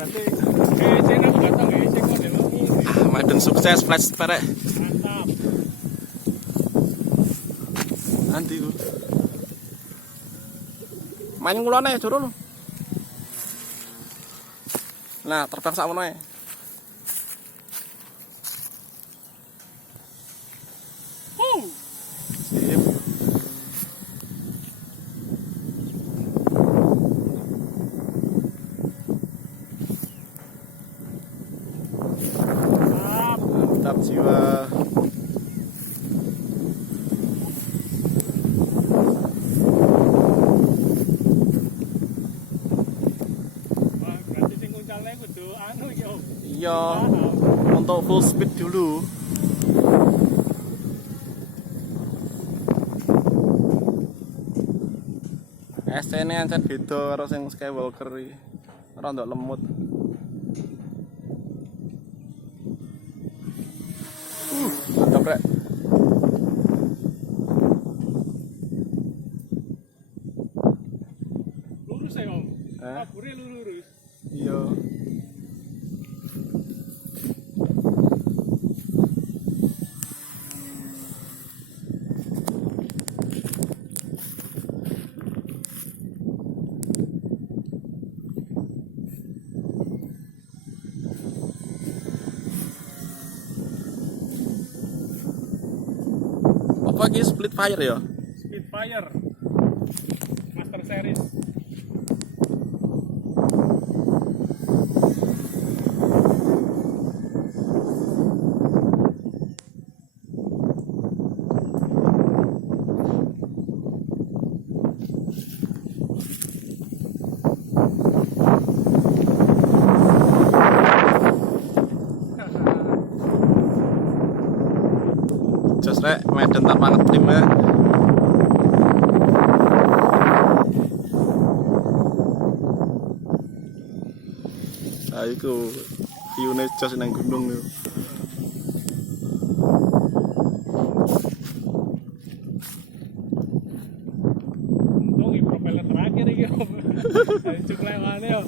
berarti Cina aku datang ya, Cina deh lo. Maiden sukses flash perek. Mantap. Nanti ku. Main ngulone turun. Nah, terbang sak mono ae. Sip. Mantap jiwa. Iya, untuk full speed dulu. SC ini ancen beda karo sing Skywalker iki. Ora ndok lemut. Mantap rek. Lurus ya Om. Kabure lurus. Iya. Apa lagi split fire ya? Split fire. Master series. Jos rek, Medan tanpa ngetrim ya. Nah itu view-nya jos nang gunung yo. Untung propeller terakhir iki Om. Cuk lewane yo.